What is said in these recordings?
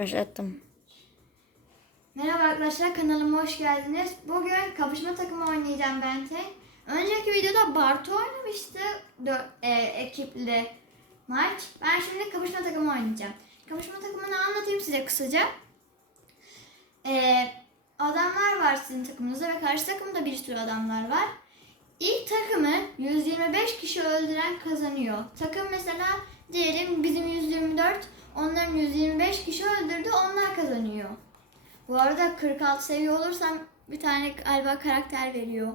Başlattım. Merhaba arkadaşlar kanalıma hoş geldiniz. Bugün kapışma takımı oynayacağım ben tek. Önceki videoda Bartu oynamıştı e, ekiple maç. Ben şimdi kapışma takımı oynayacağım. Kapışma takımını anlatayım size kısaca. E, adamlar var sizin takımınızda ve karşı takımda bir sürü adamlar var. İlk takımı 125 kişi öldüren kazanıyor. Takım mesela diyelim bizim 124, onların 125 kişi öldürdü, onlar kazanıyor. Bu arada 46 seviye olursam bir tane galiba karakter veriyor.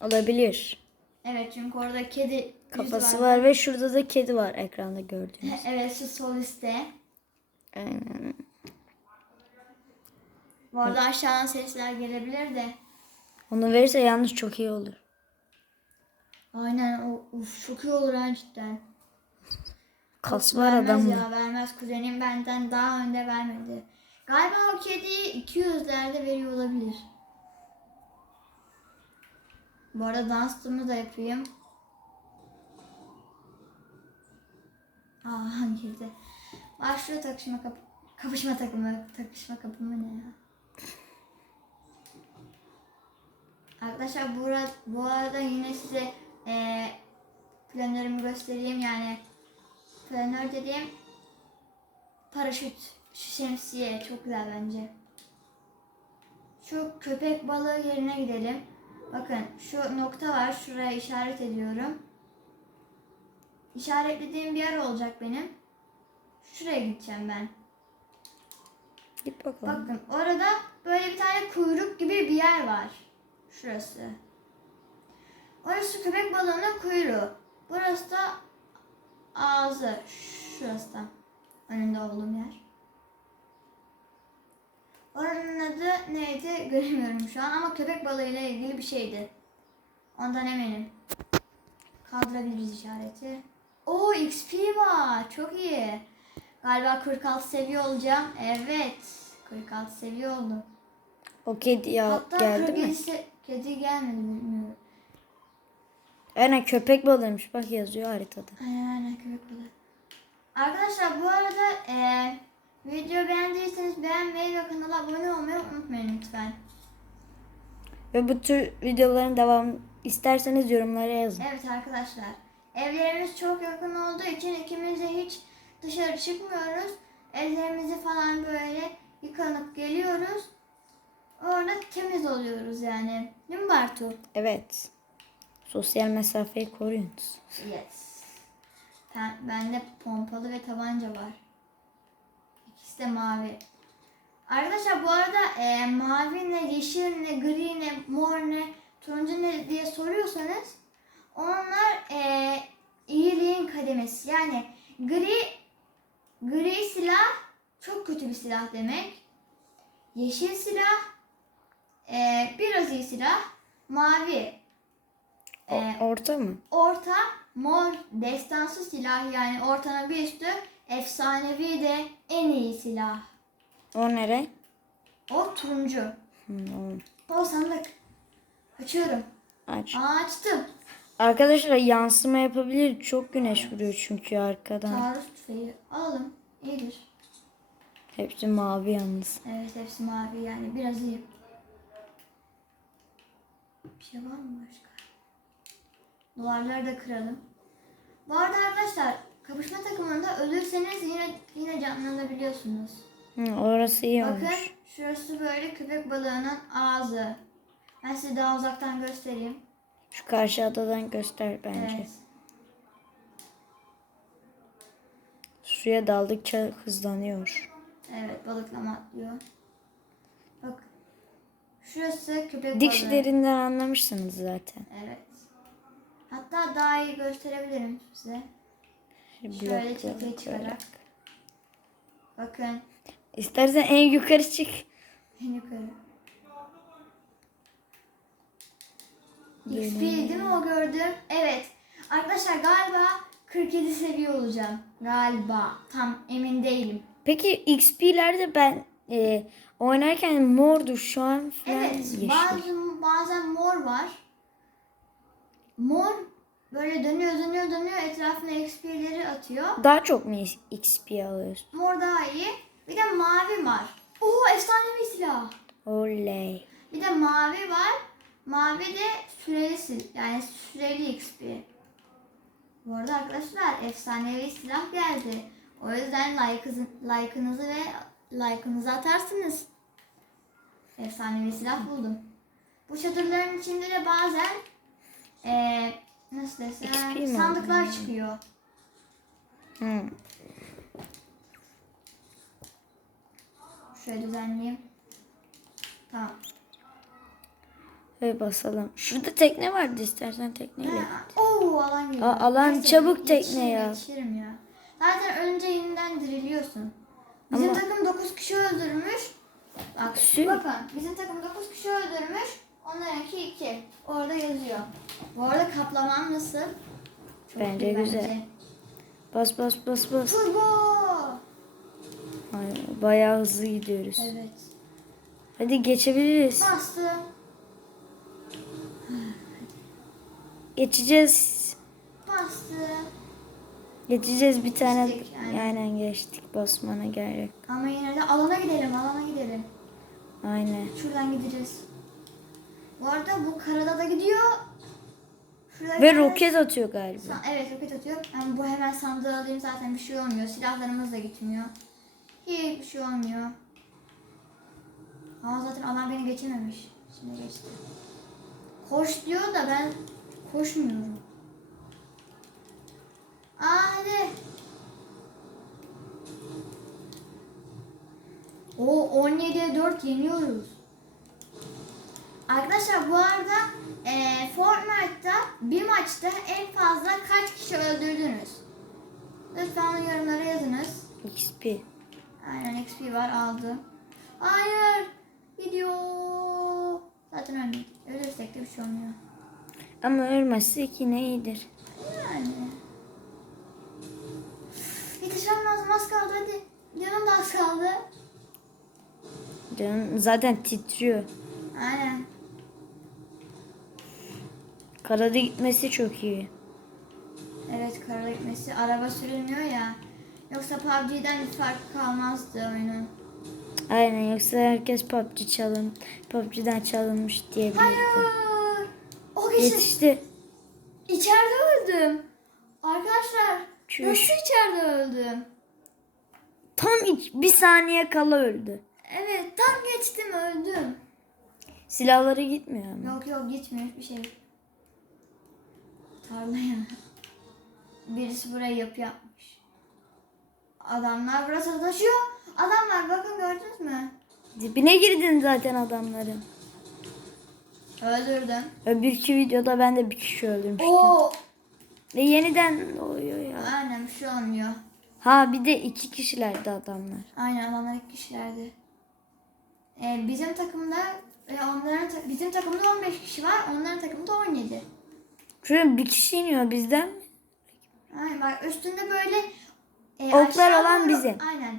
Olabilir. Evet çünkü orada kedi Kafası var ve şurada da kedi var ekranda gördüğünüz. Evet şu sol üstte. Aynen. Bu arada aşağıdan sesler gelebilir de. Onu verirse yalnız çok iyi olur. Aynen o uf, çok iyi olur ha cidden. Kas var vermez adamın. ya vermez kuzenim benden daha önde vermedi. Galiba o kediyi 200'lerde veriyor olabilir. Bu arada dansımı da yapayım. Aa girdi. Başlıyor takışma kap kapışma takımı. Takışma kapımı ne ya? Arkadaşlar bu arada, bu arada yine size eee planlarımı göstereyim yani planör dediğim paraşüt, şu şemsiye çok güzel bence. Şu köpek balığı yerine gidelim. Bakın şu nokta var. Şuraya işaret ediyorum. İşaretlediğim bir yer olacak benim. Şuraya gideceğim ben. Git bakalım. Bakın orada böyle bir tane kuyruk gibi bir yer var. Şurası. Orası köpek balığının kuyruğu. Burası da ağzı. Şurası da. Önünde olduğum yer. Oranın adı neydi göremiyorum şu an ama köpek balığıyla ilgili bir şeydi. Ondan eminim. Kaldırabiliriz işareti. Oo XP var. Çok iyi. Galiba 46 seviye olacağım. Evet. 46 seviye oldum. O kedi ya Hatta geldi 47 mi? se- kedi gelmedi bilmiyorum. Aynen köpek balığıymış. Bak yazıyor haritada. Aynen aynen köpek balığı. Arkadaşlar bu arada eee video beğendiyseniz beğenmeyi ve kanala abone olmayı unutmayın lütfen. Ve bu tür videoların devam isterseniz yorumlara yazın. Evet arkadaşlar. Evlerimiz çok yakın olduğu için ikimiz de hiç dışarı çıkmıyoruz. Ellerimizi falan böyle yıkanıp geliyoruz. Orada temiz oluyoruz yani. Değil mi Bartu? Evet. Sosyal mesafeyi koruyunuz. Yes. Ben, bende pompalı ve tabanca var. İkisi de mavi. Arkadaşlar bu arada e, mavi ne, yeşil ne, gri ne, mor ne, turuncu ne diye soruyorsanız onlar e, iyiliğin kademesi. Yani gri gri silah çok kötü bir silah demek. Yeşil silah e, biraz iyi silah. Mavi O- e, orta mı? Orta mor destansı silah yani ortanın bir üstü efsanevi de en iyi silah. O nere? O turuncu. O. O sandık. Açıyorum. Aç. Aa, açtım. Arkadaşlar yansıma yapabilir. Çok güneş vuruyor çünkü arkadan. Taarruz tüfeği. Alalım. İyidir. Hepsi mavi yalnız. Evet hepsi mavi yani biraz iyi. Bir şey var mı başka? Duvarları da kıralım. Bu arada arkadaşlar kapışma takımında ölürseniz yine yine canlanabiliyorsunuz. Hı, orası iyi Bakın olmuş. şurası böyle köpek balığının ağzı. Ben size daha uzaktan göstereyim. Şu karşı adadan göster bence. Evet. Suya daldıkça hızlanıyor. Evet balıklama atlıyor. Bak. Şurası köpek balığı. Dikişlerinden anlamışsınız zaten. Evet. Hatta daha iyi gösterebilirim size. Şöyle çatıya çıkarak. Bakın. İstersen en yukarı çık. En yukarı. XP değil mi o gördüm? Evet. Arkadaşlar galiba 47 seviye olacağım. Galiba. Tam emin değilim. Peki XP'lerde ben e, oynarken mordu şu an falan Evet, yeşil. bazı bazen mor var. Mor böyle dönüyor dönüyor dönüyor etrafına XP'leri atıyor. Daha çok mu XP alıyorsun? Mor daha iyi. Bir de mavi var. Oo efsanevi silah. Oley. Bir de mavi var. Mavi de süreli yani süreli XP. Bu arada arkadaşlar efsanevi silah geldi. O yüzden like'ınızı, like'ınızı ve like'ınızı atarsınız. Efsanevi silah buldum. Bu çadırların içinde de bazen eee nasıl XP desem mi sandıklar aldın? çıkıyor. Hı. Şöyle düzenleyeyim. Tamam. Ve basalım. Şurada tekne vardı istersen tekneyle. Oo alan geliyor. Aa, alan Neyse, çabuk tekne ya. Yetişirim ya. Zaten önce yeniden diriliyorsun. Bizim Ama- takım 9 kişi öldürmüş. Bak Sü- bakın bizim takım 9 kişi öldürmüş. Onlarınki 2. Orada yazıyor. Bu arada kaplamam nasıl? Çok Bence iyi güzel. Bas bas bas bas. Turbo! Ay, bayağı hızlı gidiyoruz. Evet. Hadi geçebiliriz. Bastı. Geçeceğiz. Bastı. Geçeceğiz bir tane. Geçtik, aynen. Aynen geçtik. Basmana gerek. Ama yine de alana gidelim, alana gidelim. Aynen. Şuradan gideceğiz. Bu arada bu karada da gidiyor. Ve roket atıyor galiba. Evet roket atıyor. Ben bu hemen sandığı alayım zaten bir şey olmuyor. Silahlarımız da gitmiyor. Hiçbir şey olmuyor. Aa zaten alan beni geçememiş. Şimdi geçti. Koş diyor da ben koşmuyorum. Aa hadi. O 17'ye 4 yeniyoruz. Arkadaşlar bu arada eee Fortnite'da bir maçta en fazla kaç kişi öldürdünüz? Lütfen onu yorumlara yazınız. XP. Aynen XP var aldı. Hayır. Gidiyor. Zaten ölmedik. Ölürsek de bir şey olmuyor. Ama ölmezsek yine iyidir. Yani. Yetişmem lazım az kaldı hadi. Canım da az kaldı. Canım zaten titriyor. Aynen. Karada gitmesi çok iyi. Evet karada gitmesi. Araba sürülmüyor ya. Yoksa PUBG'den bir fark kalmazdı oyunun. Aynen yoksa herkes PUBG çalın, PUBG'den çalınmış diyebilirdi. Hayır. O geçti. Yetişti. İçeride öldüm. Arkadaşlar Çüş. nasıl içeride öldüm? Tam iç- bir saniye kala öldü. Evet tam geçtim öldüm. Silahları gitmiyor ama. Yok yok gitmiyor bir şey. Tarlaya. Birisi buraya yapı yapmış. Adamlar burası taşıyor. Adamlar bakın gördünüz mü? Dibine girdin zaten adamların. Öldürdüm. Öbürkü videoda ben de bir kişi öldürmüştüm. Oo. Ve yeniden doğuyor ya. Aynen bir şey olmuyor. Ha bir de iki kişilerdi adamlar. Aynen adamlar iki kişilerdi. Ee, bizim takımda e, onların bizim takımda 15 kişi var. Onların takımda 17. Şuraya bir kişi iniyor bizden. Aynen bak üstünde böyle e, Oklar aşağı olan doğru- bizim. Aynen.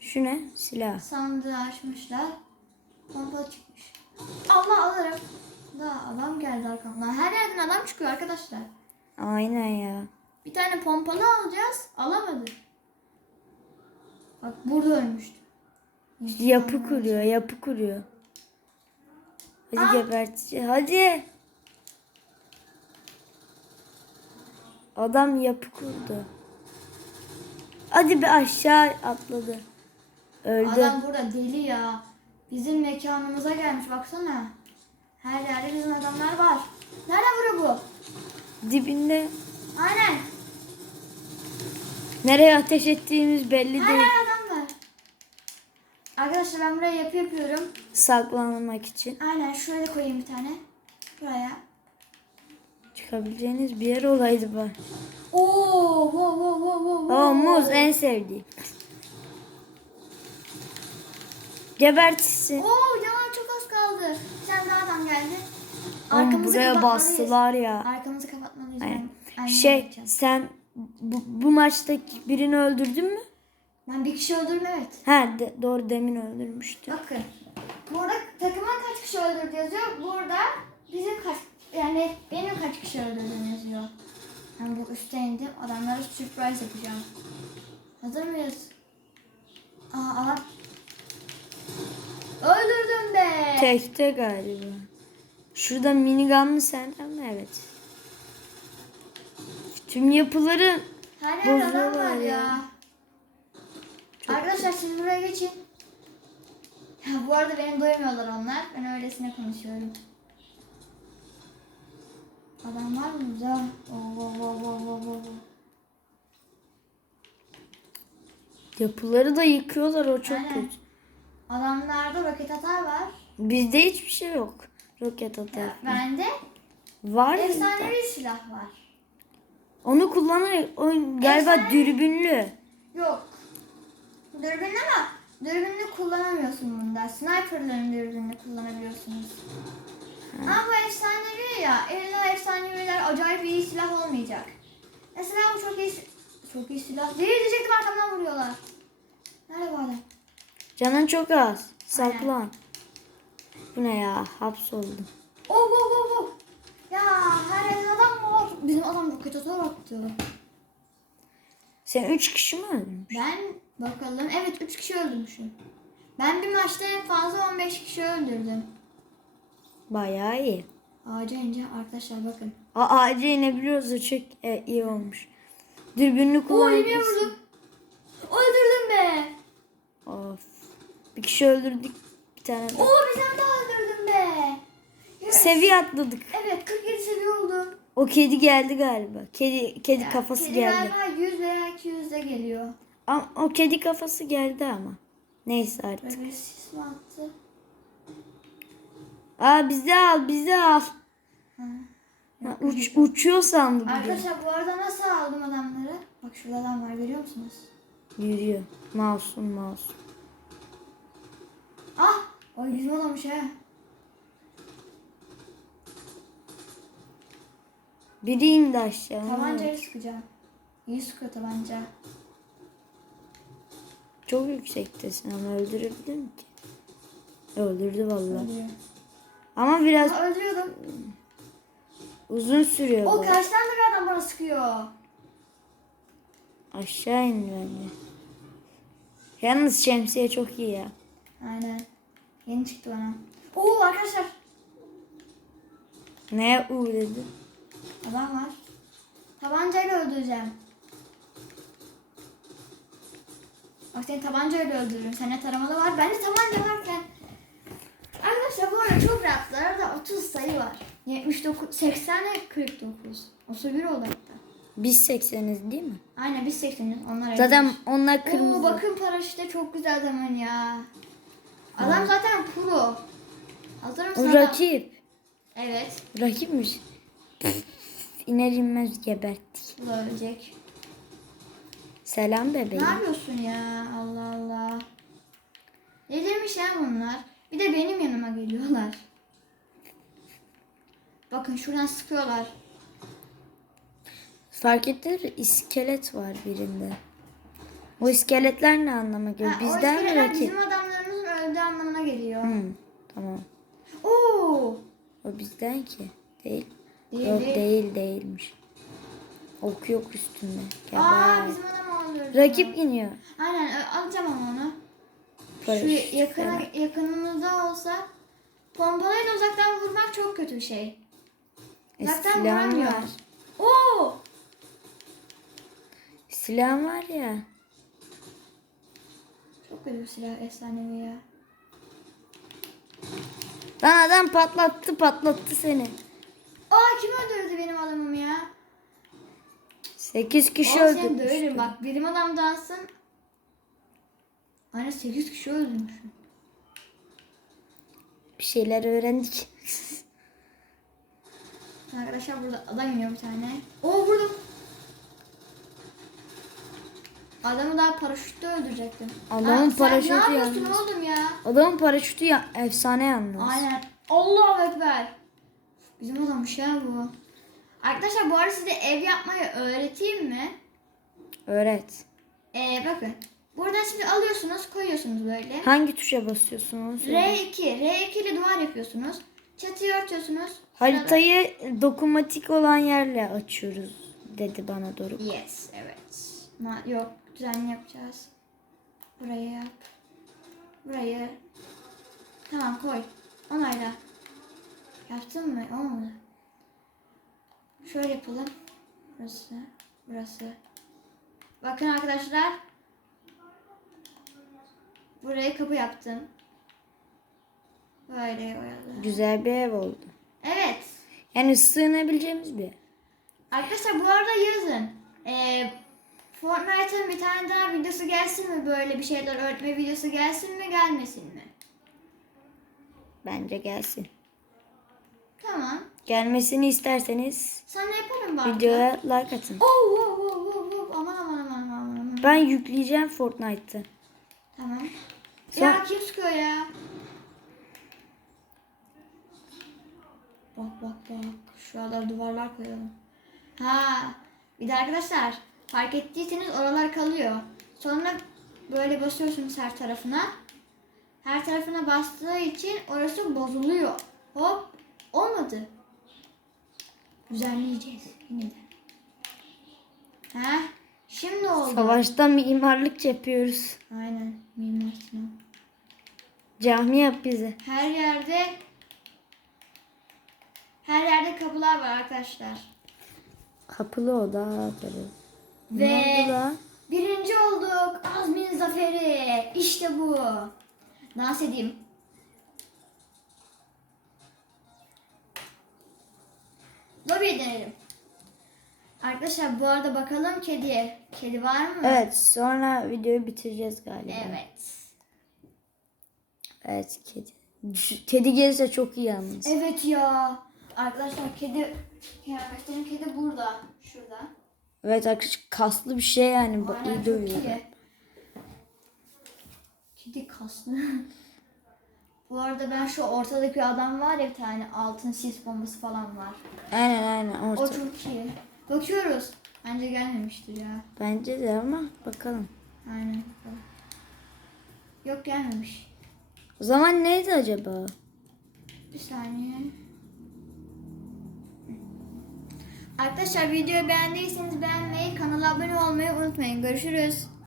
Şu ne? Silah. Sandığı açmışlar. Pompa çıkmış. Allah alırım. Daha adam geldi arkamdan. Her yerden adam çıkıyor arkadaşlar. Aynen ya. Bir tane pompalı alacağız. Alamadı. Bak burada ölmüştü. Yapı kuruyor, yapı kuruyor. Hadi Aa. gebertici. Hadi. Adam yapı kurdu. Hadi bir aşağı atladı. Öldü. Adam burada deli ya. Bizim mekanımıza gelmiş baksana. Her yerde bizim adamlar var. Nerede vuruyor bu? Dibinde. Aynen. Nereye ateş ettiğimiz belli Her değil. yer adam var. Arkadaşlar ben buraya yapı yapıyorum. Saklanmak için. Aynen şuraya koyayım bir tane. Buraya. Çıkabileceğiniz bir yer olaydı bari. Oo, wow, wow, wow, wow, O wow. muz en sevdiğim. Gebertsin. Oo, canım çok az kaldı. Bir tane daha adam geldi. Oğlum buraya bastılar ya. Arkamızı kapatmalıyız. Aynen. Ben Şey yapacağım. sen bu, bu maçtaki birini öldürdün mü? Ben bir kişi öldürdüm evet. Ha de- doğru demin öldürmüştü. Bakın. Burada takıma kaç kişi öldürdü yazıyor. Burada bizim kaç yani benim kaç kişi öldürdüğüm yazıyor. Ben bu üstte indim. Adamlara surprise yapacağım. Hazır mıyız? Aa adam. Öldürdüm be. Tekte galiba. Şurada minigunlı senden mi? Evet. Tüm yapıları Her yer adam var ya. ya. Çok Arkadaşlar siz buraya geçin. Ya, bu arada beni duymuyorlar onlar. Ben öylesine konuşuyorum. Adam var mı burada? Oo. yapıları da yıkıyorlar o çok Aynen. kötü. Adamlarda roket atar var. Bizde hiçbir şey yok. Roket atar. Ya, bende Var mı? efsanevi silah var. Onu kullanan o galiba Efsane- dürbünlü. Yok. Dürbün ama dürbününü kullanamıyorsun bunda. Sniperların dürbününü kullanabiliyorsunuz. Ama bu efsanevi ya. İlla efsaneviler acayip iyi silah olmayacak. Mesela bu çok iyi çok iyi silah değil diyecektim arkamdan vuruyorlar. Nerede bu adam? Canın çok az. Saklan. Bu ne ya? Hapsoldum. Oh oh oh oh. Ya her yerden adam var. Bizim adam roket atar attı. Sen üç kişi mi öldün? Ben bakalım. Evet 3 kişi öldürmüşüm. Ben bir maçta en fazla 15 kişi öldürdüm. Bayağı iyi. Ağaca ince arkadaşlar bakın. Aa, ağaca inebiliyoruz çok e, iyi olmuş. Dürbünlü Oo kullanabilirsin. vurdum. Öldürdüm be. Of. Bir kişi öldürdük. Bir tane. Oo bir tane daha öldürdüm be. Yes. Seviye atladık. Evet 47 seviye oldum. O kedi geldi galiba. Kedi kedi Ya, kafası kedi geldi. galiba 100 veya 200 de geliyor. Ama o kedi kafası geldi ama. Neyse artık. Böyle sis mi attı? Aa bizi al, bizi al. Ha, uç, uçuyor sandım. Arkadaşlar bu arada nasıl aldım adamları? Bak şurada adam var görüyor musunuz? Yürüyor. Masum masum. Ah! O yüzüm olamış ha. Biri indi aşağı. Tabancayı sıkacağım. İyi sıkıyor tabanca. Çok yüksektesin ama öldürebilir mi ki? Öldürdü vallahi. Öldürüyor. Ama biraz Aa, öldürüyordum. uzun sürüyor O bu. karşıdan da bir adam bana sıkıyor. Aşağı indi bence. Yalnız şemsiye çok iyi ya. Aynen. Yeni çıktı bana. Oo arkadaşlar. Neye u dedi? Adam var. Tabancayla öldüreceğim. Bak seni tabancayla öldürürüm. Sende taramalı var. Bende tabanca varken. Arkadaşlar bu arada çok rahatlar. Orada 30 sayı var. 79, 80 ve 49. 31 oldu hatta. Biz 80'iz değil mi? Aynen biz 80'iz. Onlar Zaten 53. onlar kırmızı. Oo, bakın paraşütte çok güzel adamın ya. Adam zaten pro. Hazır mısın? o rakip. Evet. Rakipmiş. İner inmez geberttik. Bu da ölecek. Selam Ne bebeğim. yapıyorsun ya? Allah Allah. Delirmiş ya bunlar. Bir de benim yanıma geliyorlar. Bakın şuradan sıkıyorlar. Fark ettiler iskelet var birinde. O iskeletler ne anlama geliyor? Ha, o Bizden mi iskeletler rakip? Bizim adamlarımızın öldüğü anlamına geliyor. Hı, tamam. Oo. O bizden ki. Değil. Değil, Yok değil. değil değilmiş. Ok yok üstünde. Aa Geber. bizim adam öldürdü. Rakip iniyor. Aynen ö- alacağım ama onu. Şu falan. yakınımızda olsa pompalayla uzaktan vurmak çok kötü bir şey. E, Zaten silahım vuramıyor. var. Oo! Silahım var ya. Çok kötü bir silah efsanevi ya. Lan adam patlattı patlattı seni. Aa kim öldürdü benim adamımı ya? 8 kişi Oğlum seni öldürmüş. döverim bak bilim adamdansın. Aynen 8 kişi öldürmüşüm. Bir şeyler öğrendik. Arkadaşlar burada adam iniyor bir tane. Oo vurdum. Adamı daha paraşütle öldürecektim. Adamın Aa, paraşütü Sen ne yapıyorsun yalnız. oğlum ya? Adamın paraşütü ya, efsane yalnız. Aynen. Allahu Ekber. Bizim adammış ya bu. Arkadaşlar bu arada size ev yapmayı öğreteyim mi? Öğret. Ee, bakın. Buradan şimdi alıyorsunuz koyuyorsunuz böyle. Hangi tuşa basıyorsun onu söyle. R2. R2 ile duvar yapıyorsunuz. Çatıyı örtüyorsunuz. Haritayı dokunmatik olan yerle açıyoruz dedi bana Doruk. Yes, evet. Ma- yok, düzenli yapacağız. Burayı yap. Burayı. Tamam koy. Onayla. Yaptın mı? Olmadı. Şöyle yapalım. Burası. Burası. Bakın arkadaşlar. Buraya kapı yaptım. Böyle oyalı. Güzel bir ev oldu. Evet. Yani sığınabileceğimiz bir. Arkadaşlar bu arada yazın. Ee, Fortnite'ın bir tane daha videosu gelsin mi? Böyle bir şeyler öğretme videosu gelsin mi gelmesin mi? Bence gelsin. Tamam. Gelmesini isterseniz Sana yaparım bak. videoya like atın. Oh, oh, oh, oh, oh. Aman aman aman aman aman. Ben yükleyeceğim Fortnite'ı. Tamam. Sen- Ya kim sıkıyor ya? Bak bak bak. Şuralara duvarlar koyalım. Ha. Bir de arkadaşlar fark ettiyseniz oralar kalıyor. Sonra böyle basıyorsunuz her tarafına. Her tarafına bastığı için orası bozuluyor. Hop. Olmadı. Düzenleyeceğiz yine de. Ha. Şimdi oldu. Savaşta mimarlık yapıyoruz. Aynen. Mimar Sinan. Cami yap bize. Her yerde her yerde kapılar var arkadaşlar. Kapılı oda tabii. Ve Ne oldu birinci olduk. Azmin zaferi. İşte bu. Dans edeyim. Lobiye dönelim. Arkadaşlar bu arada bakalım kediye. Kedi var mı? Evet sonra videoyu bitireceğiz galiba. Evet. Evet kedi. Kedi gelirse çok iyi yalnız. Evet ya. Arkadaşlar kedi kıyafetlerin kedi burada. Şurada. Evet arkadaşlar kaslı bir şey yani. Aynen iyi dövüyor. iyi. Kedi kaslı. Bu arada ben şu ortadaki adam var ya bir tane altın sis bombası falan var. Aynen aynen O orta. çok iyi. Bakıyoruz. Bence gelmemiştir ya. Bence de ama bakalım. Aynen. Yok gelmemiş. O zaman neydi acaba? Bir saniye. Arkadaşlar videoyu beğendiyseniz beğenmeyi, kanala abone olmayı unutmayın. Görüşürüz.